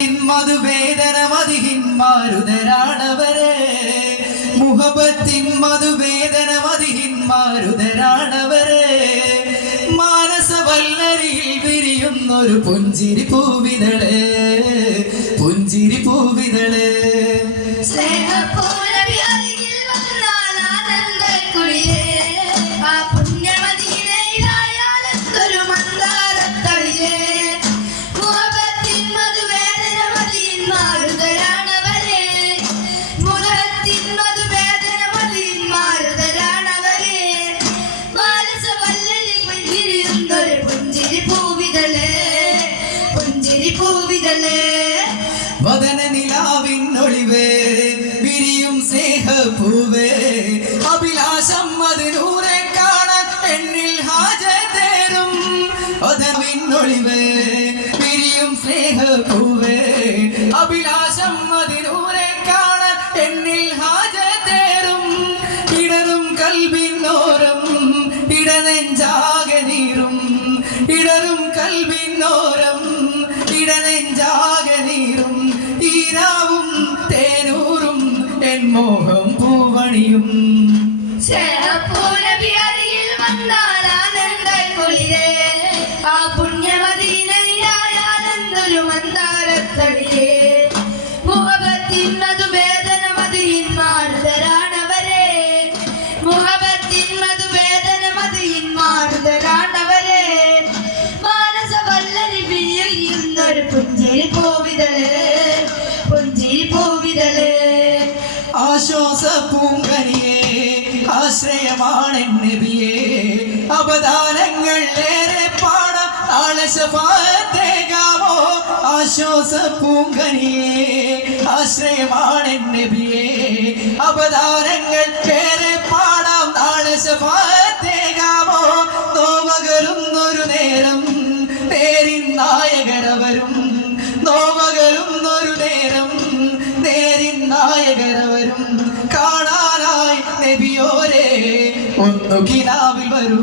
മധുവേദന മതിഹിന്മാരുതരാണവരെ മുഹബത്തിൻ മധുവേദന മതിഹിന്മാരുതരാണവരെ മാനസവല്ലരിയിൽ വിരിയുന്നൊരു പുഞ്ചിരി പൂവിതളെ പുഞ്ചിരി പൂവിതളെ വദന നിലാവിന്നൊളിവേ വിരിയും സ്നേഹപ്പൂവേ അഭിലാഷം അതിനൂരെ കാണാൻ എന്നിൽ ഹാജതേറും വദനവിന്നൊളിവേ വിരിയും സ്നേഹപ്പൂവേ അഭിലാഷം അതിനൂരെ കാണാൻ എന്നിൽ ഹാജതേറും ഇടറും കൽബിന്നോരം ഇടനെഞ്ചാകെ നീറും ഇടറും കൽബിന്നോരം ഇടനെഞ്ചാകെ നീറും ഈരാവും തേനൂറും എൻ മോഹം പൂവണിയും ആ പുണ്യമദീനയിലായാലെന്തൊരു മന്ദാരത്തടിയേ മുഹബത്തിൻ മധുവേദന മതിയിന്മാരുതരാണവരെ മുഹബത്തിൻ മധുവേദന മതിയിന്മാരുതരാണവരെ മാനസവല്ലരി പിരിയുന്നൊരു പുഞ്ചിരി പൂവിതളെ പുഞ്ചിരി പൂവിതളെ ആശ്വാസ പൂങ്കനിയെ ആശ്രയമാണ് നബിയെ അപദാനങ്ങൾ ഏറെ പാടാം നാളെ ശഫാഅത്തേകാമോ ആശ്വാസ പൂങ്കനിയെ ആശ്രയമാണ് നബിയെ അപദാനങ്ങൾ ഏറെ പാടാം നാളെ ശഫാഅത്തേകാമോ നോവകരുന്നൊരു നേരം നേരിൻ നായകരവരും നോവകരുന്നൊരു നേരം നേരിൻ നായകരവരും കാണാനായി നബിയോരെ ഒന്നു കിനാവിൽ വരൂ.